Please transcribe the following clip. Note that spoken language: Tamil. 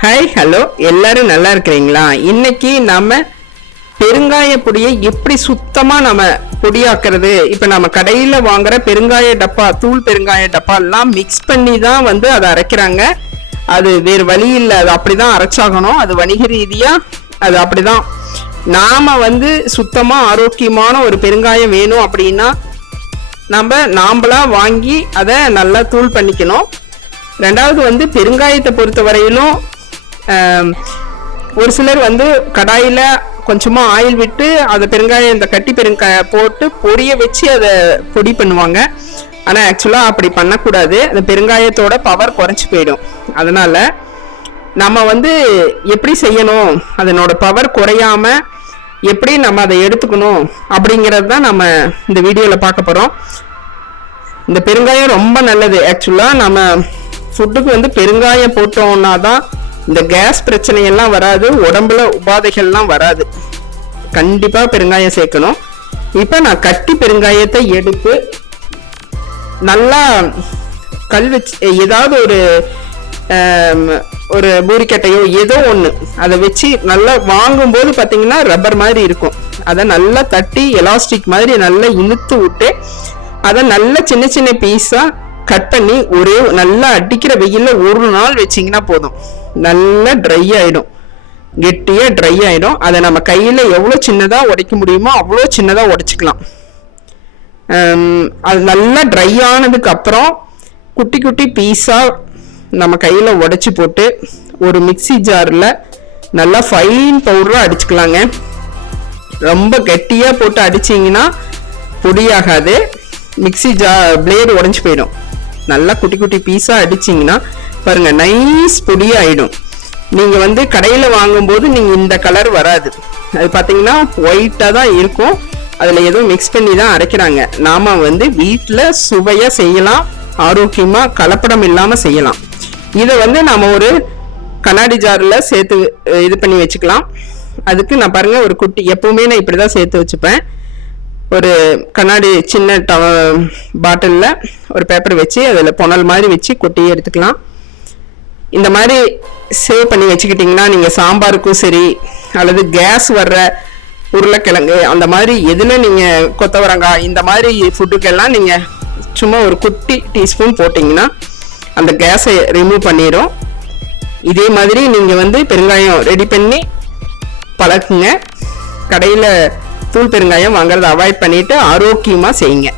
ஹாய் ஹலோ, எல்லாரும் நல்லா இருக்கிறீங்களா? இன்னைக்கு நம்ம பெருங்காய பொடியை எப்படி சுத்தமா நம்ம பொடியாக்குறது. இப்ப நம்ம கடையில வாங்குற பெருங்காய டப்பா, தூள் பெருங்காய டப்பா எல்லாம் மிக்ஸ் பண்ணி தான் வந்து அதை அரைக்கிறாங்க. அது வேறு வழி இல்லை, அது அப்படிதான் அரைச்சாகணும். அது வணிக ரீதியா அது அப்படிதான். நாம வந்து சுத்தமா ஆரோக்கியமான ஒரு பெருங்காயம் வேணும் அப்படின்னா நாம்பளா வாங்கி அதை நல்லா தூள் பண்ணிக்கணும். ரெண்டாவது வந்து பெருங்காயத்தை பொறுத்த வரையிலும் ஒரு சிலர் வந்து கடாயில கொஞ்சமா ஆயில் விட்டு அதை பெருங்காயம் இந்த கட்டி பெருங்காய போட்டு பொரிய வச்சு அதை பொடி பண்ணுவாங்க. ஆனா ஆக்சுவலா அப்படி பண்ணக்கூடாது. அந்த பெருங்காயத்தோட பவர் குறைச்சி போயிடும். அதனால நம்ம வந்து எப்படி செய்யணும், அதனோட பவர் குறையாம எப்படி நம்ம அதை எடுத்துக்கணும் அப்படிங்கிறது தான் நம்ம இந்த வீடியோல பார்க்க போறோம். இந்த பெருங்காயம் ரொம்ப நல்லது. ஆக்சுவலா நம்ம ஃபுட்டுக்கு வந்து பெருங்காயம் போட்டோம்னா தான் இந்த கேஸ் பிரச்சனை எல்லாம் வராது, உடம்புல உபாதைகள்லாம் வராது. கண்டிப்பா பெருங்காயம் சேர்க்கணும். இப்ப நான் கட்டி பெருங்காயத்தை எடுத்து நல்லா கல் வச்சு ஏதாவது ஒரு பூரிக்கட்டையோ ஏதோ ஒண்ணு அதை வச்சு நல்லா வாங்கும்போது பாத்தீங்கன்னா ரப்பர் மாதிரி இருக்கும். அதை நல்லா தட்டி எலாஸ்டிக் மாதிரி நல்லா இழுத்து விட்டு அதை நல்லா சின்ன சின்ன பீஸா கட் பண்ணி ஒரே நல்லா அடிக்கிற வெயில்ல ஒரு நாள் வச்சிங்கன்னா போதும், நல்லா ட்ரை ஆயிடும், கெட்டியா ட்ரை ஆயிடும். அதை நம்ம கையில எவ்வளவு சின்னதா உடைக்க முடியுமோ அவ்வளோ சின்னதா உடைச்சிக்கலாம். அது நல்லா ட்ரை ஆனதுக்கு அப்புறம் குட்டி குட்டி பீஸா நம்ம கையில உடைச்சு போட்டு ஒரு மிக்சி ஜார்ல நல்லா ஃபைன் பவுடரா அடிச்சுக்கலாங்க. ரொம்ப கெட்டியா போட்டு அடிச்சிங்கன்னா பொடியாகாது, மிக்சி பிளேடு உடைஞ்சு போயிடும். நல்லா குட்டி குட்டி பீஸா அடிச்சிங்கன்னா பாருங்க நைஸ் பொடியாயிடும். நீங்க வந்து கடையில வாங்கும்போது நீங்க இந்த கலர் வராது, அது பாத்தீங்கன்னா ஒயிட்டா தான் இருக்கும். அதுல எதுவும் மிக்ஸ் பண்ணி தான் அரைக்கிறாங்க. நாம வந்து வீட்டுல சுவையா செய்யலாம், ஆரோக்கியமா கலப்படம் இல்லாம செய்யலாம். இதை வந்து நாம ஒரு கண்ணாடி ஜார்ல சேர்த்து இது பண்ணி வச்சுக்கலாம். அதுக்கு நான் பாருங்க ஒரு குட்டி, எப்பவுமே நான் இப்படிதான் சேர்த்து வச்சுப்பேன். ஒரு கண்ணாடி சின்ன பாட்டிலில் ஒரு பேப்பர் வச்சு அதில் புனல் மாதிரி வச்சு கொட்டியே எடுத்துக்கலாம். இந்த மாதிரி சேவ் பண்ணி வச்சுக்கிட்டிங்கன்னா நீங்கள் சாம்பாருக்கும் சரி அல்லது கேஸ் வர்ற உருளைக்கிழங்கு அந்த மாதிரி எதில் நீங்கள் கொத்தவரங்காய் இந்த மாதிரி ஃபுட்டுக்கெல்லாம் நீங்கள் சும்மா ஒரு குட்டி டீஸ்பூன் போட்டிங்கன்னா அந்த கேஸை ரிமூவ் பண்ணிடும். இதே மாதிரி நீங்கள் வந்து பெருங்காயம் ரெடி பண்ணி பழக்குங்க. கடையில் தூள் பெருங்காயம் வாங்குறத அவாய்ட் பண்ணிட்டு ஆரோக்கியமா செய்யுங்க.